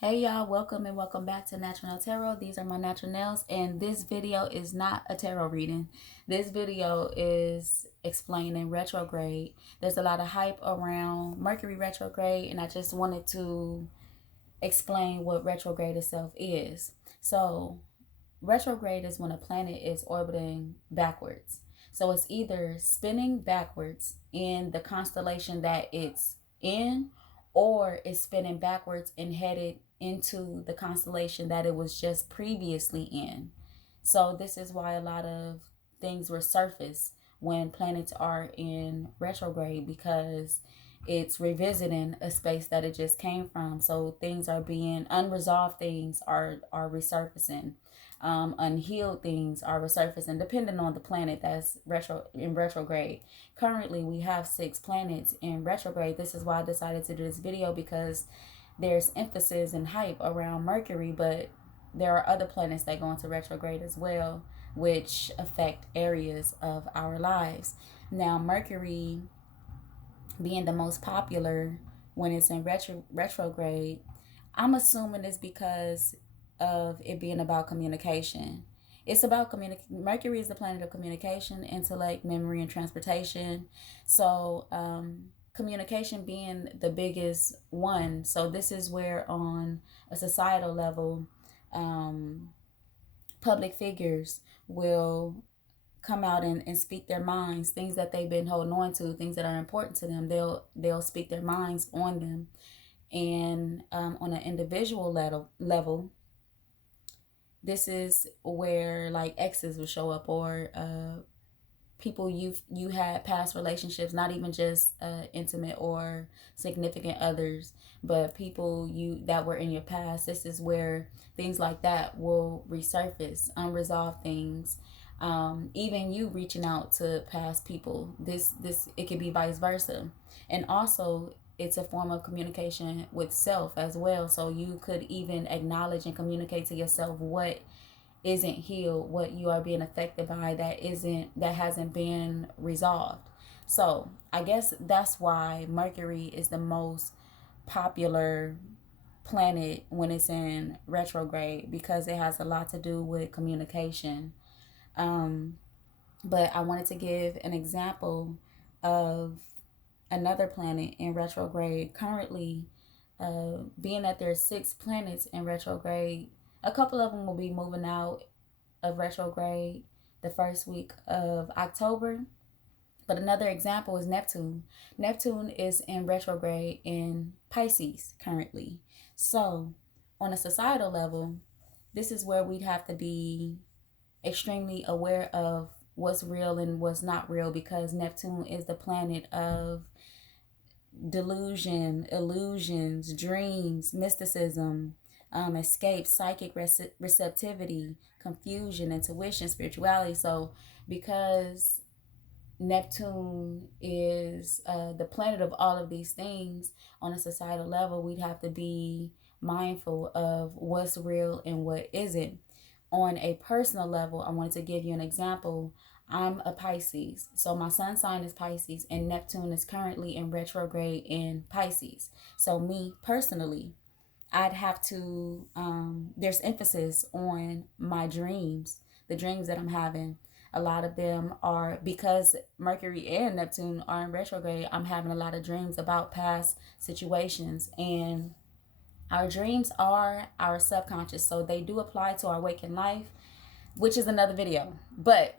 Hey y'all, welcome and welcome back to Natural Nail Tarot. These are my natural nails, and this video is not a tarot reading. This video is explaining retrograde. There's a lot of hype around Mercury retrograde, and I just wanted to explain what retrograde itself is. So, retrograde is when a planet is orbiting backwards. So, it's either spinning backwards in the constellation that it's in, or it's spinning backwards and headed into the constellation that it was just previously in. So, this is why a lot of things resurface when planets are in retrograde, because it's revisiting a space that it just came from. So things are being unresolved, things are resurfacing. Unhealed things are resurfacing depending on the planet that's in retrograde. Currently we have 6 planets in retrograde. This is why I decided to do this video, because there's emphasis and hype around Mercury, but there are other planets that go into retrograde as well, which affect areas of our lives. Now Mercury being the most popular when it's in retrograde, I'm assuming it's because of it being about communication. It's about Mercury is the planet of communication, intellect, memory, and transportation. So, communication being the biggest one. So, this is where, on a societal level, public figures will come out and speak their minds, things that they've been holding on to, things that are important to them. They'll speak their minds on them. And on an individual level, this is where like exes will show up, or people you had past relationships, not even just intimate or significant others, but people you that were in your past. This is where things like that will resurface, unresolved things. Even you reaching out to past people, this it could be vice versa. And also it's a form of communication with self as well. So you could even acknowledge and communicate to yourself what isn't healed, what you are being affected by that hasn't been resolved. So I guess that's why Mercury is the most popular planet when it's in retrograde, because it has a lot to do with communication. But I wanted to give an example of another planet in retrograde currently. Being that there's 6 planets in retrograde, a couple of them will be moving out of retrograde the first week of October. But another example is Neptune. Neptune is in retrograde in Pisces currently. So, on a societal level, this is where we'd have to be extremely aware of what's real and what's not real, because Neptune is the planet of delusion, illusions, dreams, mysticism, escape, psychic receptivity, confusion, intuition, spirituality. So, because Neptune is the planet of all of these things, on a societal level, we'd have to be mindful of what's real and what isn't. On a personal level, I wanted to give you an example. I'm a Pisces, so my sun sign is Pisces, and Neptune is currently in retrograde in Pisces. So me personally, I'd have to, there's emphasis on my dreams, the dreams that I'm having. A lot of them are because Mercury and Neptune are in retrograde. I'm having a lot of dreams about past situations, and our dreams are our subconscious, so they do apply to our waking life, which is another video. But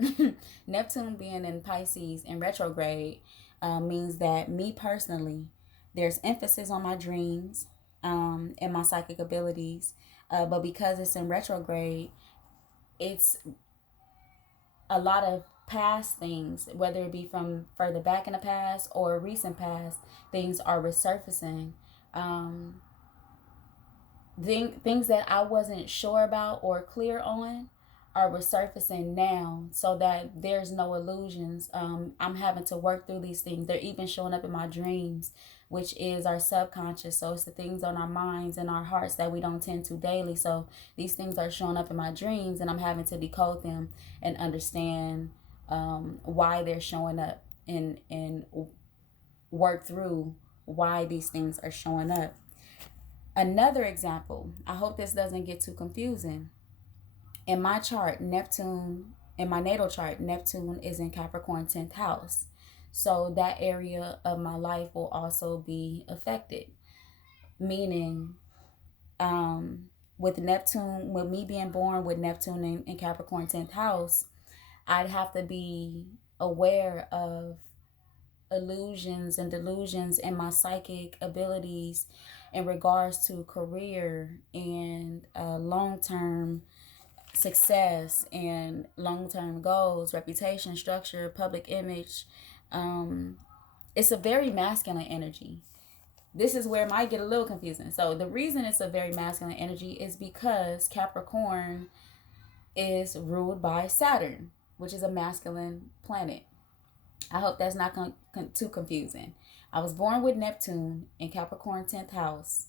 Neptune being in Pisces in retrograde means that me personally, there's emphasis on my dreams and my psychic abilities. But because it's in retrograde, it's a lot of past things, whether it be from further back in the past or recent past, things are resurfacing. Things that I wasn't sure about or clear on are resurfacing now, so that there's no illusions. I'm having to work through these things. They're even showing up in my dreams, which is our subconscious. So it's the things on our minds and our hearts that we don't tend to daily. So these things are showing up in my dreams, and I'm having to decode them and understand why they're showing up, and work through why these things are showing up. Another example, I hope this doesn't get too confusing. In my chart, Neptune, in my natal chart, Neptune is in Capricorn 10th house. So that area of my life will also be affected. Meaning, with Neptune, with me being born with Neptune in Capricorn 10th house, I'd have to be aware of illusions and delusions in my psychic abilities in regards to career and long-term success and long-term goals, reputation, structure, public image. It's a very masculine energy. This is where it might get a little confusing. So the reason it's a very masculine energy is because Capricorn is ruled by Saturn, which is a masculine planet. I hope that's not too confusing. I was born with Neptune in Capricorn 10th house,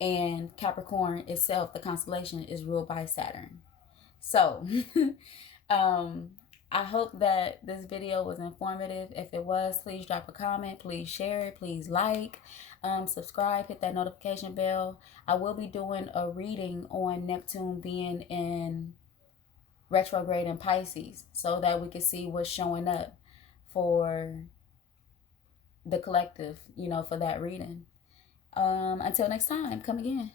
and Capricorn itself, the constellation, is ruled by Saturn. So, I hope that this video was informative. If it was, please drop a comment, please share it, please like, subscribe, hit that notification bell. I will be doing a reading on Neptune being in retrograde in Pisces so that we can see what's showing up for the collective, for that reading. Until next time, come again.